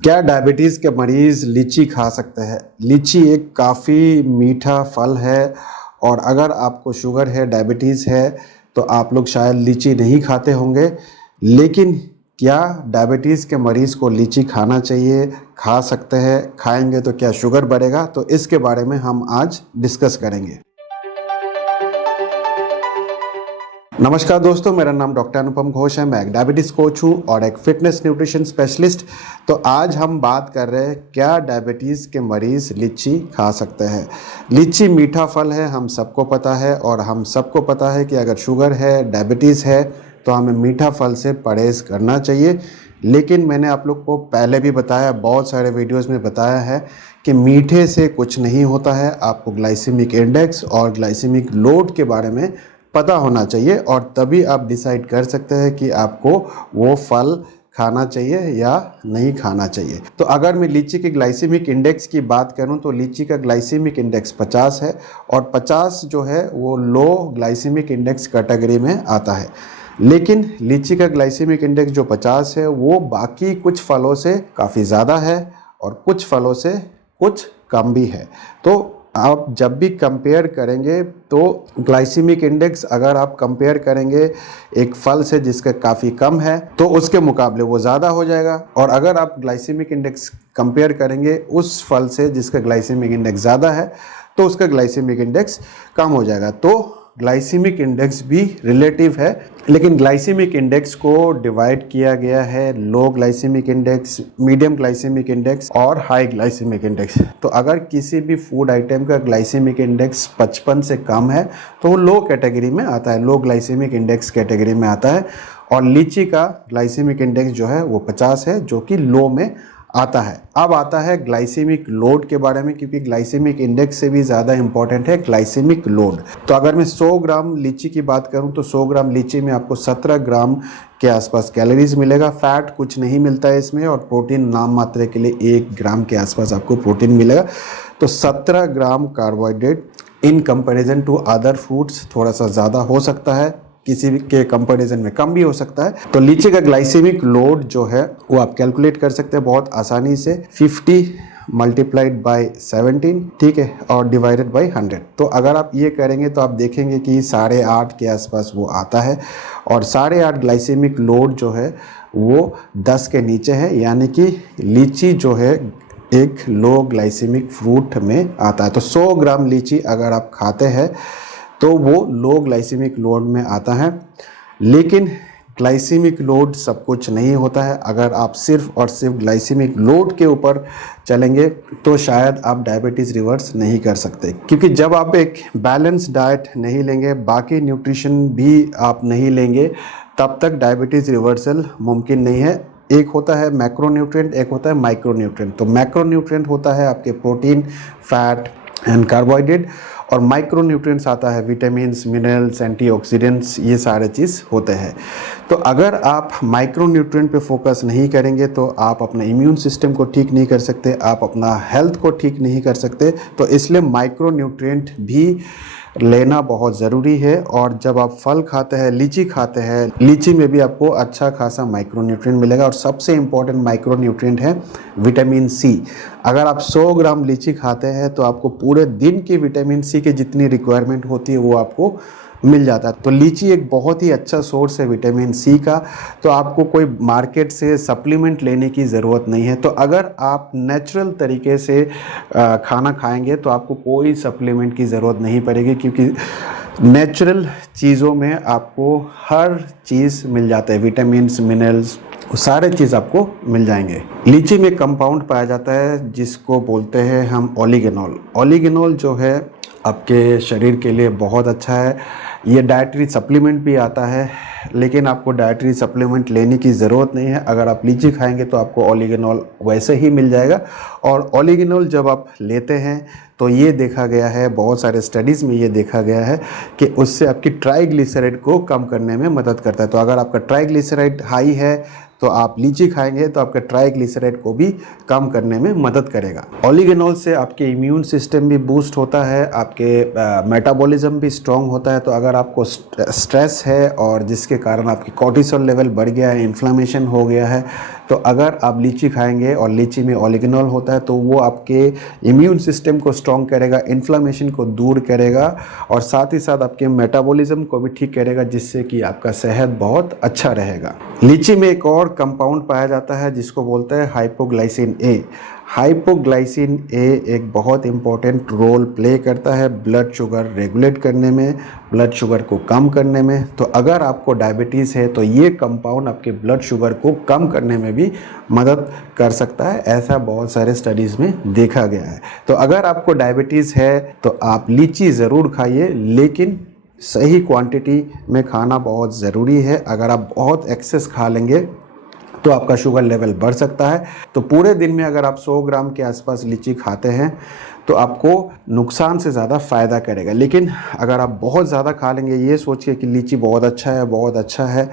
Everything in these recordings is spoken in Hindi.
क्या डायबिटीज़ के मरीज़ लीची खा सकते हैं? लीची एक काफ़ी मीठा फल है और अगर आपको शुगर है, डायबिटीज़ है, तो आप लोग शायद लीची नहीं खाते होंगे। लेकिन क्या डायबिटीज़ के मरीज़ को लीची खाना चाहिए? खा सकते हैं? खाएँगे तो क्या शुगर बढ़ेगा? तो इसके बारे में हम आज डिस्कस करेंगे। नमस्कार दोस्तों, मेरा नाम डॉक्टर अनुपम घोष है। मैं एक डायबिटीज़ कोच हूँ और एक फ़िटनेस न्यूट्रिशन स्पेशलिस्ट। तो आज हम बात कर रहे हैं क्या डायबिटीज़ के मरीज़ लीची खा सकते हैं। लीची मीठा फल है, हम सबको पता है, और हम सबको पता है कि अगर शुगर है, डायबिटीज़ है, तो हमें मीठा फल से परहेज़ करना चाहिए। लेकिन मैंने आप लोग को पहले भी बताया, बहुत सारे वीडियोज़ में बताया है कि मीठे से कुछ नहीं होता है। आपको ग्लाइसेमिक इंडेक्स और ग्लाइसेमिक लोड के बारे में पता होना चाहिए और तभी आप डिसाइड कर सकते हैं कि आपको वो फल खाना चाहिए या नहीं खाना चाहिए। तो अगर मैं लीची के ग्लाइसेमिक इंडेक्स की बात करूं तो लीची का ग्लाइसेमिक इंडेक्स 50 है और 50 जो है वो लो ग्लाइसेमिक इंडेक्स कैटेगरी में आता है। लेकिन लीची का ग्लाइसेमिक इंडेक्स जो 50 है वो बाकी कुछ फलों से काफ़ी ज़्यादा है और कुछ फलों से कुछ कम भी है। तो आप जब भी कंपेयर करेंगे तो ग्लाइसेमिक इंडेक्स अगर आप कंपेयर करेंगे एक फल से जिसका काफ़ी कम है तो उसके मुकाबले वो ज़्यादा हो जाएगा, और अगर आप ग्लाइसेमिक इंडेक्स कंपेयर करेंगे उस फल से जिसका ग्लाइसेमिक इंडेक्स ज़्यादा है तो उसका ग्लाइसेमिक इंडेक्स कम हो जाएगा। तो ग्लाइसेमिक इंडेक्स भी रिलेटिव है, लेकिन ग्लाइसेमिक इंडेक्स को डिवाइड किया गया है low glycaemic index, medium glycaemic index और हाई ग्लाइसेमिक इंडेक्स। तो अगर किसी भी फूड आइटम का ग्लाइसेमिक इंडेक्स 55 से कम है तो वो लो कैटेगरी में आता है, लो ग्लाइसेमिक इंडेक्स कैटेगरी में आता है। और लीची का ग्लाइसेमिक इंडेक्स जो है वो 50 है, जो कि लो में आता है। अब आता है ग्लाइसेमिक लोड के बारे में, क्योंकि ग्लाइसेमिक इंडेक्स से भी ज़्यादा इंपॉर्टेंट है ग्लाइसेमिक लोड। तो अगर मैं 100 ग्राम लीची की बात करूं तो 100 ग्राम लीची में आपको 17 ग्राम के आसपास कैलोरीज मिलेगा। फैट कुछ नहीं मिलता है इसमें, और प्रोटीन नाम मात्र के लिए 1 ग्राम के आसपास आपको प्रोटीन मिलेगा। तो 17 gram carbohydrate in comparison to other fruits थोड़ा सा ज़्यादा हो सकता है, किसी के कंपैरिजन में कम भी हो सकता है। तो लीची का ग्लाइसेमिक लोड जो है वो आप कैलकुलेट कर सकते हैं बहुत आसानी से, 50 मल्टीप्लाइड बाय 17, ठीक है, और डिवाइडेड बाय 100। तो अगर आप ये करेंगे तो आप देखेंगे कि 8.5 के आसपास वो आता है, और 8.5 ग्लाइसेमिक लोड जो है वो 10 के नीचे है, यानी कि लीची जो है एक लो ग्लाइसेमिक फ्रूट में आता है। तो 100 ग्राम लीची अगर आप खाते हैं तो वो लो ग्लाइसेमिक लोड में आता है। लेकिन ग्लाइसेमिक लोड सब कुछ नहीं होता है। अगर आप सिर्फ और सिर्फ ग्लाइसेमिक लोड के ऊपर चलेंगे तो शायद आप डायबिटीज़ रिवर्स नहीं कर सकते, क्योंकि जब आप एक बैलेंस डाइट नहीं लेंगे, बाकी न्यूट्रिशन भी आप नहीं लेंगे, तब तक डायबिटीज़ रिवर्सल मुमकिन नहीं है। एक होता है मैक्रोन्यूट्रिएंट, एक होता है माइक्रोन्यूट्रिएंट। तो मैक्रोन्यूट्रिएंट होता है आपके प्रोटीन, फैट एंड कार्बोहाइड्रेट, और माइक्रोन्यूट्रिएंट्स आता है विटामिन्स, मिनरल्स, एंटीऑक्सीडेंट्स, ये सारे चीज़ होते हैं। तो अगर आप माइक्रोन्यूट्रिएंट पे फोकस नहीं करेंगे तो आप अपने इम्यून सिस्टम को ठीक नहीं कर सकते, आप अपना हेल्थ को ठीक नहीं कर सकते। तो इसलिए माइक्रोन्यूट्रिएंट भी लेना बहुत ज़रूरी है। और जब आप फल खाते हैं, लीची खाते हैं, लीची में भी आपको अच्छा खासा माइक्रोन्यूट्रिएंट मिलेगा, और सबसे इम्पॉर्टेंट माइक्रोन्यूट्रिएंट है विटामिन सी। अगर आप 100 ग्राम लीची खाते हैं तो आपको पूरे दिन की विटामिन सी की जितनी रिक्वायरमेंट होती है वो आपको मिल जाता है। तो लीची एक बहुत ही अच्छा सोर्स है विटामिन सी का। तो आपको कोई मार्केट से सप्लीमेंट लेने की ज़रूरत नहीं है। तो अगर आप नेचुरल तरीके से खाना खाएंगे तो आपको कोई सप्लीमेंट की ज़रूरत नहीं पड़ेगी, क्योंकि नेचुरल चीज़ों में आपको हर चीज़ मिल जाता है, विटामिन्स, मिनरल्स, सारे चीज़ आपको मिल जाएंगे। लीची में कंपाउंड पाया जाता है जिसको बोलते हैं हम ओलिगेनॉल। ओलिगेनॉल जो है आपके शरीर के लिए बहुत अच्छा है। ये डाइटरी सप्लीमेंट भी आता है, लेकिन आपको डाइटरी सप्लीमेंट लेने की ज़रूरत नहीं है। अगर आप लीची खाएंगे तो आपको ओलिगेनॉल वैसे ही मिल जाएगा। और ओलिगेनॉल जब आप लेते हैं तो ये देखा गया है, बहुत सारे स्टडीज़ में ये देखा गया है कि उससे आपकी ट्राइग्लिसराइड को कम करने में मदद करता है। तो अगर आपका ट्राइग्लिसराइड हाई है तो आप लीची खाएंगे तो आपके ट्राइग्लिसराइड को भी कम करने में मदद करेगा। ओलिगेनॉल से आपके इम्यून सिस्टम भी बूस्ट होता है, आपके मेटाबॉलिज्म भी स्ट्रॉन्ग होता है। तो अगर आपको स्ट्रेस है और जिसके कारण आपकी कॉर्टिसोल लेवल बढ़ गया है, इन्फ्लेमेशन हो गया है, तो अगर आप लीची खाएंगे और लीची में ऑलिगेनॉल होता है तो वो आपके इम्यून सिस्टम को स्ट्रॉन्ग करेगा, इन्फ्लामेशन को दूर करेगा और साथ ही साथ आपके मेटाबॉलिज्म को भी ठीक करेगा, जिससे कि आपका सेहत बहुत अच्छा रहेगा। लीची में एक और कंपाउंड पाया जाता है जिसको बोलते हैं हाइपोग्लाइसिन ए। हाइपोग्लाइसिन ए एक बहुत इम्पोर्टेंट रोल प्ले करता है ब्लड शुगर रेगुलेट करने में, ब्लड शुगर को कम करने में। तो अगर आपको डायबिटीज़ है तो ये कंपाउंड आपके ब्लड शुगर को कम करने में भी मदद कर सकता है, ऐसा बहुत सारे स्टडीज़ में देखा गया है। तो अगर आपको डायबिटीज़ है तो आप लीची ज़रूर खाइए, लेकिन सही क्वांटिटी में खाना बहुत ज़रूरी है। अगर आप बहुत एक्सेस खा लेंगे तो आपका शुगर लेवल बढ़ सकता है। तो पूरे दिन में अगर आप 100 ग्राम के आसपास लीची खाते हैं तो आपको नुकसान से ज़्यादा फ़ायदा करेगा। लेकिन अगर आप बहुत ज़्यादा खा लेंगे ये सोच के कि लीची बहुत अच्छा है, बहुत अच्छा है,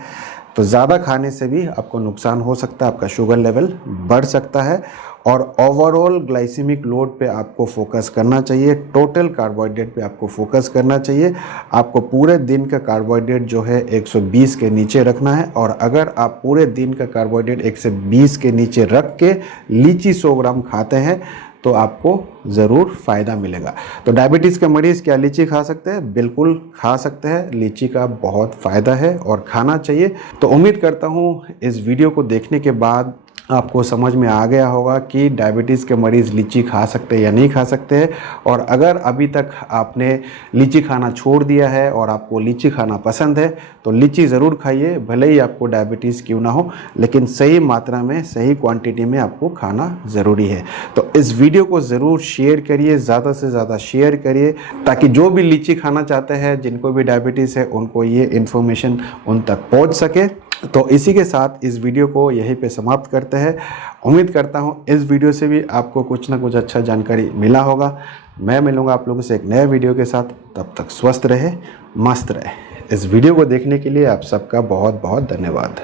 तो ज़्यादा खाने से भी आपको नुकसान हो सकता है, आपका शुगर लेवल बढ़ सकता है। और ओवरऑल ग्लाइसेमिक लोड पे आपको फोकस करना चाहिए, टोटल कार्बोहाइड्रेट पे आपको फोकस करना चाहिए। आपको पूरे दिन का कार्बोहाइड्रेट जो है 120 के नीचे रखना है, और अगर आप पूरे दिन का कार्बोहाइड्रेट 120 के नीचे रख के लीची 100 ग्राम खाते हैं तो आपको ज़रूर फ़ायदा मिलेगा। तो डायबिटीज़ के मरीज़ क्या लीची खा सकते हैं? बिल्कुल खा सकते हैं। लीची का बहुत फ़ायदा है और खाना चाहिए। तो उम्मीद करता हूँ इस वीडियो को देखने के बाद आपको समझ में आ गया होगा कि डायबिटीज़ के मरीज़ लीची खा सकते हैं या नहीं खा सकते हैं। और अगर अभी तक आपने लीची खाना छोड़ दिया है और आपको लीची खाना पसंद है तो लीची ज़रूर खाइए, भले ही आपको डायबिटीज़ क्यों ना हो, लेकिन सही मात्रा में, सही क्वांटिटी में आपको खाना ज़रूरी है। तो इस वीडियो को ज़रूर शेयर करिए, ज़्यादा से ज़्यादा शेयर करिए, ताकि जो भी लीची खाना चाहते हैं, जिनको भी डायबिटीज़ है, उनको ये इन्फॉर्मेशन उन तक पहुँच सके। तो इसी के साथ इस वीडियो को यहीं पे समाप्त करते हैं। उम्मीद करता हूँ इस वीडियो से भी आपको कुछ ना कुछ अच्छा जानकारी मिला होगा। मैं मिलूँगा आप लोगों से एक नए वीडियो के साथ, तब तक स्वस्थ रहे, मस्त रहे। इस वीडियो को देखने के लिए आप सबका बहुत बहुत धन्यवाद।